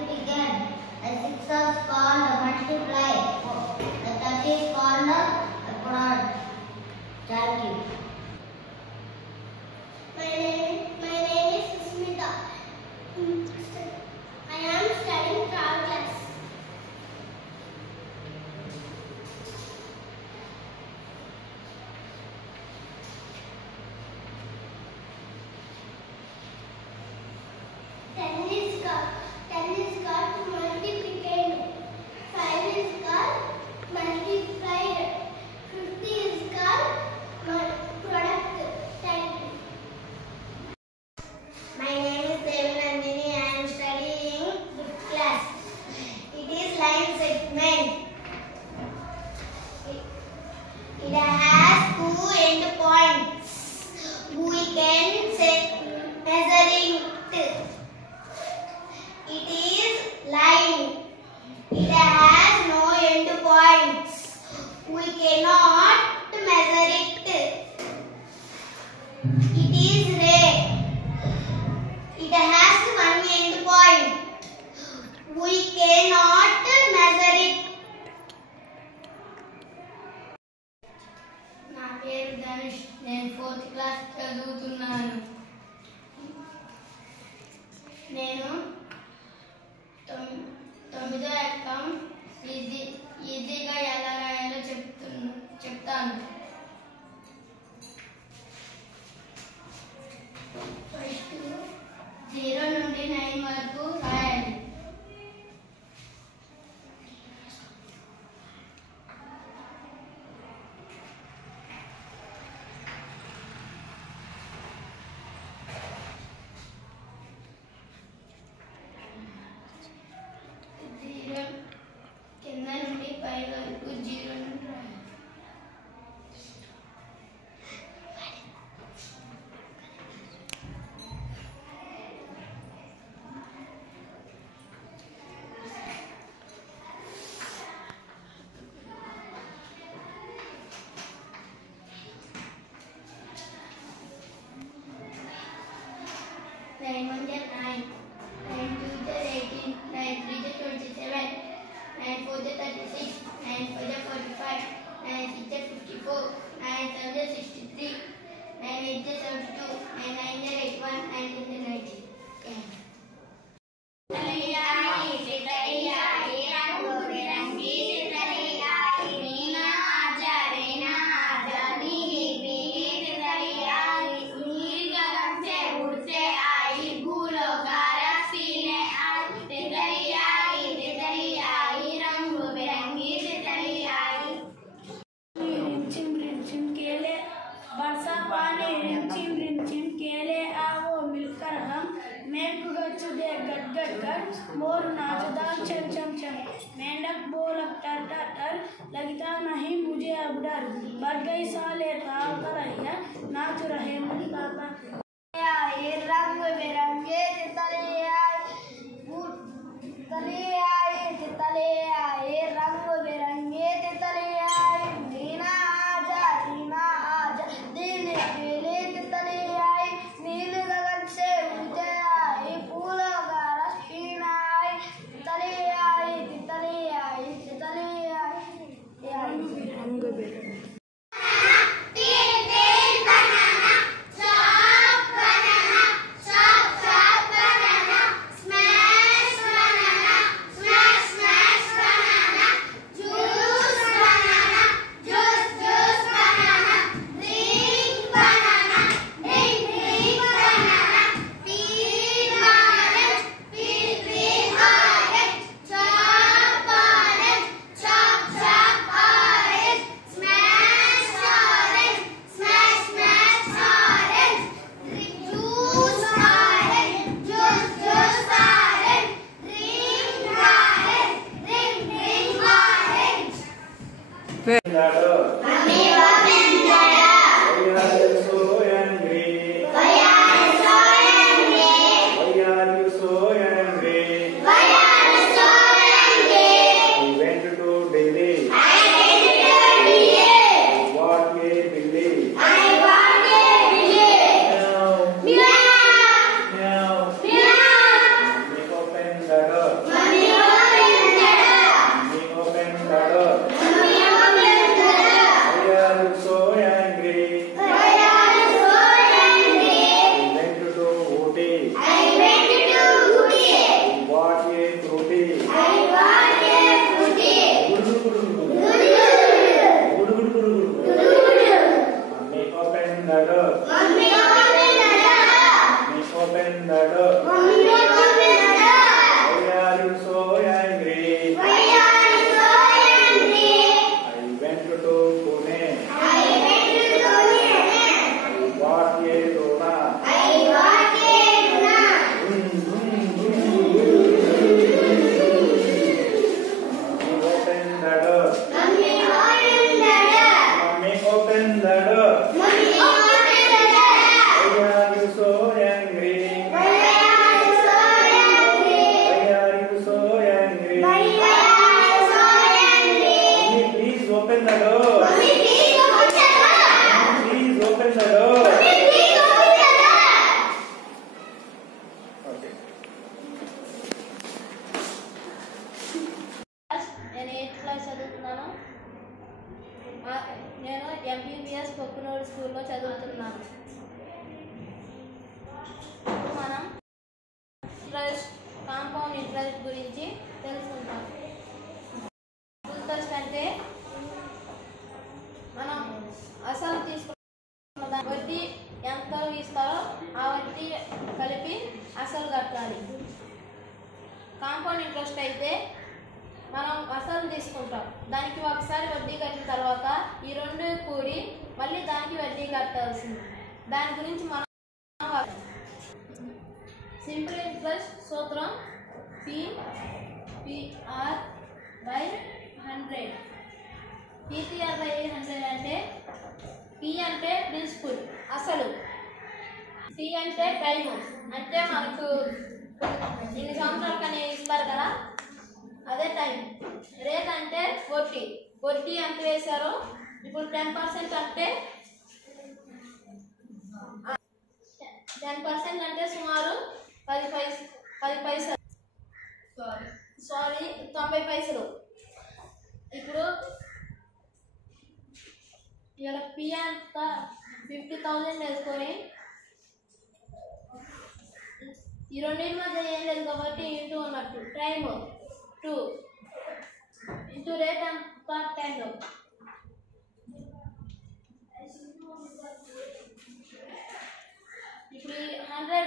it again. A 6 is called a multiply. A 30 is called a product. Thank you. My name is Susmita. I am studying 12th class. Ten is got multiplied. 5 is got multiplied. 50 is got product. Thank you. My name is Devi Nandini. I am studying 5th class. It is line segment. It has 2 end points. We can measure it. It is line. It has no end points. We cannot measure it. It is ray. It has 1 end point. We cannot measure it. నా పేరు ధనుష్. నేను 4th class చదువుతున్నాను. నేను 9వ ఎక్కం ఈజీగా ఎలా రాయాలో చెప్తాను. First 0 నుండి 9 వరకు రాయాలి. కింద నుండి పై వరకు 0 నుండి రాయాలి. Nine 1 is 9, 9 2 is 18, 9 3 is 27, 9 4 is 36, 9 5 is 45, 9 6 is 54, 9 7 is 63, 9 8 is 72, 9 9 is 81, 9 10 is 90. बरसा पानी रिमझिम केले आओ मिलकर हम मैं कुछ दे गट गट गट मोर नाचता चम चम चम मेंढक बोलक टर टर टर लगता नहीं मुझे अब डर बढ़ गई साले ताव करैया नाच रहे मुस्ताफा ये रंग बिरंगे तितले आए रंग बिरंगे तितले आए नीना आजा दिन पीले तितले आए नील गगन से उड़ते आए फूलों का रस पीना आए तितले आए रंग बिरंगे Mummy, open the door. Mommy, open the door. Mummy, open the door. Why are you so angry? Why are you so angry? I went to Pune. I went to Pune. I bought a Dona. I got it now. Mommy, open the door. Mummy, open the door. Mommy, open the door. Mummy, open the door. Why are you so angry? Why are you so angry? Why are you so angry? Why are you so angry? Mommy, please open the door. Mummy, please open the door. Please open the door. Mummy, please open the door. Okay. నేను 8th class చదువుతున్నాను. నేను MBBS పొక్కునూరు స్కూల్లో చదువుతున్నాను. ఇప్పుడు మనం interest, compound interest గురించి తెలుసుకుంటాం. Interest అంటే మనం అసలు తీసుకున్న వడ్డీ ఎంత ఇస్తారో ఆ వడ్డీ కలిపి అసలు కట్టాలి. కాంపౌండ్ ఇంట్రెస్ట్ అయితే మనం అసలు తీసుకుంటాం, దానికి ఒకసారి వడ్డీ కట్టిన తర్వాత ఈ రెండు కూడి మళ్ళీ దానికి వడ్డీ కట్టాల్సింది. దాని గురించి మనం సింపుల్ ఇంట్రెస్ట్ సూత్రం P/100. P/100 అంటే P అంటే ప్రిన్సిపల్ అసలు, T అంటే టైము, అంటే మనకు ఇన్ని సంవత్సరాలకని ఇస్తారు కదా అదే టైం. రేట్ అంటే వడ్డీ, వడ్డీ ఎంత వేశారో ఇప్పుడు 10% అంటే 10% అంటే సుమారు 10 పైసలు, సారీ 90 పైసలు. ఇప్పుడు ఇలా P అంతా 50,000 వేసుకొని ఈ రెండింటి మధ్య ఏం లేదు కాబట్టి ఇంటూ ఉన్నట్టు టైం 2 ఇంటూ రేట్ అంతా 10. ఇప్పుడు 100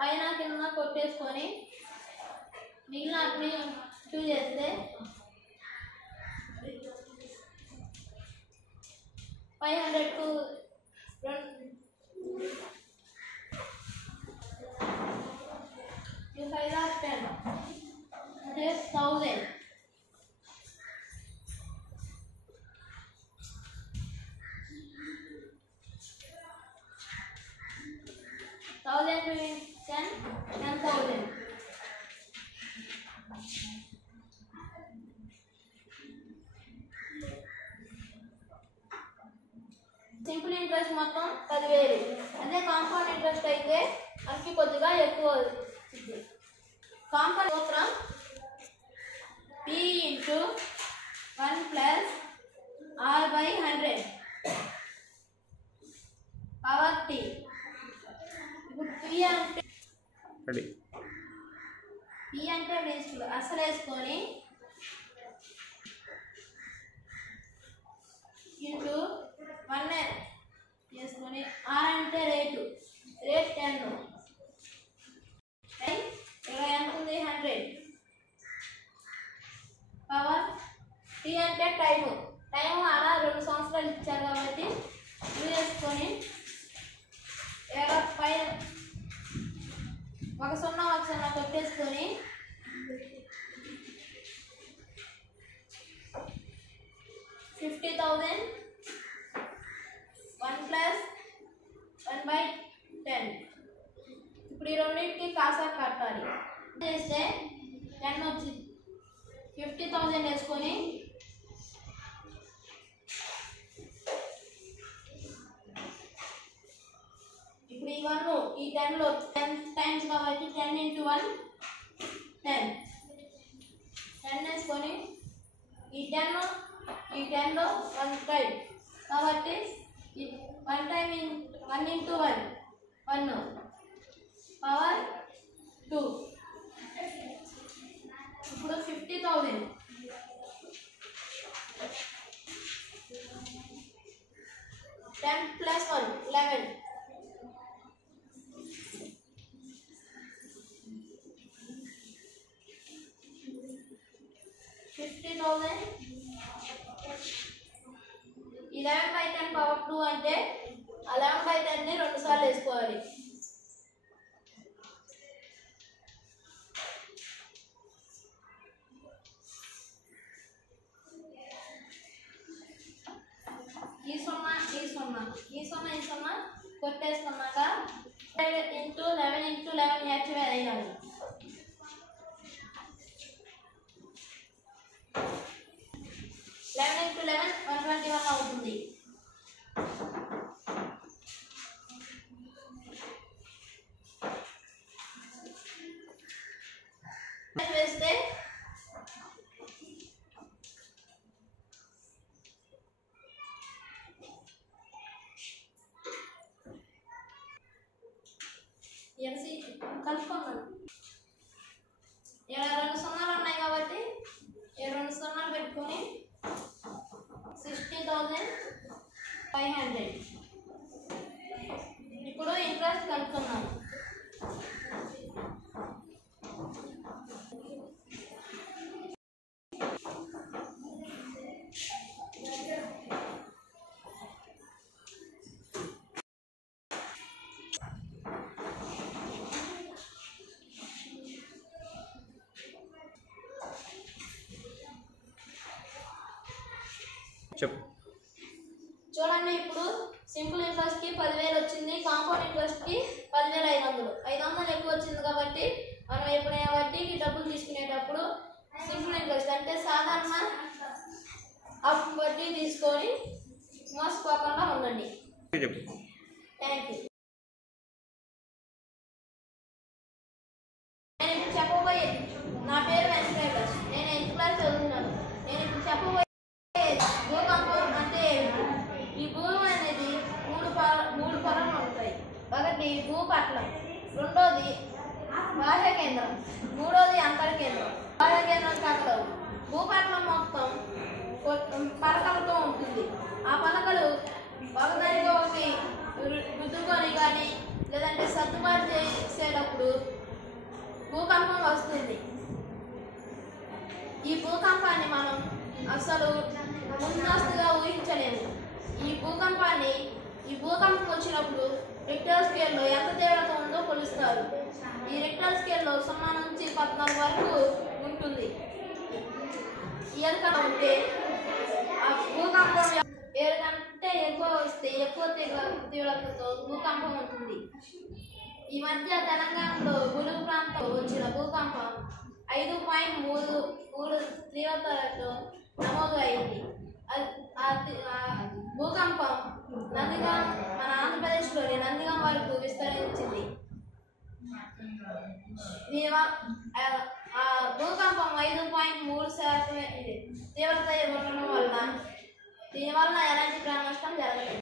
పైన కింద కొట్టేసుకొని మిగిలిన వాటిని 2 చేస్తే 500కు 5/10 అంటే 1000. to 10,000. సింపుల్ ఇంట్రెస్ట్ మొత్తం 10,000. అదే కాంపౌండ్ ఇంట్రెస్ట్ అయితే మనకి కొద్దిగా ఎక్కువ అవుతుంది. కాంపౌండ్ సూత్రం P/1 + R/100 పవర్ T. ఇప్పుడు P అంటే ప్రిన్సిపల్ అసలు వేసుకొని ఇంటూ 1 వేసుకొని R అంటే రేటు, రేట్ 10. ఇక్కడ ఎంత ఉంది 100 పవర్ T అంటే టైము, అలా 2 సంవత్సరాలు ఇచ్చారు కాబట్టి 2 వేసుకొని పైన ఒక 0 కొట్టేసుకొని $50,000 1 + 1/10. ఇప్పుడు ఈ రెండింటికి కాసా కట్టాలి. చేస్తే 10 వచ్చింది. 50,000 వేసుకొని ఇప్పుడు ఈ 1 ఈ 10లో 10 టైమ్స్ కాబట్టి 10 × 1 10 వేసుకొని ఈ 10లో 1 టైం కాబట్టి 1 టైం 1 × 1 పవర్ 2. ఇప్పుడు 50,000 10 + 1 11 60,000. 11/10 పవర్ 2 అంటే 11/10ని 2 సార్లు వేసుకోవాలి. ఈ సున్నా కొట్టేసుకున్నాక ఇంటూ 11 హ్యాచ్ వేయాలి. 11 × 11 121 అవుతుంది. వేస్తే కలుపుకున్నాను. ఇక్కడ 2 సున్నాలు ఉన్నాయి కాబట్టి 2 సున్నాలు పెట్టుకొని 60,500. ఇప్పుడు ఇంట్రెస్ట్ కలుపుకున్నాను. చెప్పు. చూడండి, ఇప్పుడు సింపుల్ ఇంట్రెస్ట్కి 10,000 వచ్చింది, కాంపౌండ్ ఇంట్రెస్ట్కి 10,500. 500 ఎక్కువ వచ్చింది కాబట్టి మనం ఎప్పుడైనా వడ్డీకి డబ్బులు తీసుకునేటప్పుడు సింపుల్ ఇంట్రెస్ట్ అంటే సాధారణ అప్పు వడ్డీ తీసుకొని మోసపోకుండా ఉండండి. చెప్పు. Thank you. నేను ఇప్పుడు చెప్పబోయే నా పేరు వెంకటేష్. నేను 8th క్లాస్ చదువుతున్నాను. నేను ఇప్పుడు చెప్పబోయే భూకంపం అంటే ఈ భూమి అనేది మూడు పొరలు ఉంటాయి. ఒకటి భూపట్లం, రెండోది బాహ్య కేంద్రం, మూడోది అంతర్ కేంద్రం. బాహ్య కేంద్రం కాకలు భూపట్లం మొత్తం పలకలతో ఉంటుంది. ఆ పలకలు ఒకదానితో ఒకటి గుద్దుకొని కానీ లేదంటే సర్దుబాటు చేసేటప్పుడు భూకంపం వస్తుంది. ఈ భూకంపాన్ని మనం అసలు ముందస్తుగా ఊహించలేము. ఈ భూకంపం వచ్చినప్పుడు రిక్టర్ స్కేల్లో ఎంత తేడాతో ఉందో కొలుస్తారు. ఈ రిక్టర్ స్కేల్లో 0 నుంచి 14 వరకు ఉంటుంది. ఎరుకన ఉంటే ఆ భూకంపం 7 కంటే ఎక్కువ వస్తే ఎక్కువ తీవ్రతతో భూకంపం ఉంటుంది. ఈ మధ్య తెలంగాణలో గురువు ప్రాంతంలో వచ్చిన భూకంపం 5.3 తీవ్రతతో నమోదు అయింది. భూకంపం నందిగాం మన ఆంధ్రప్రదేశ్లోని నందిగాం వరకు విస్తరించింది. భూకంపం 5.3% తీవ్రత ఉండడం వల్ల దీనివల్ల ఎలాంటి ప్రాణ నష్టం జరగలేదు.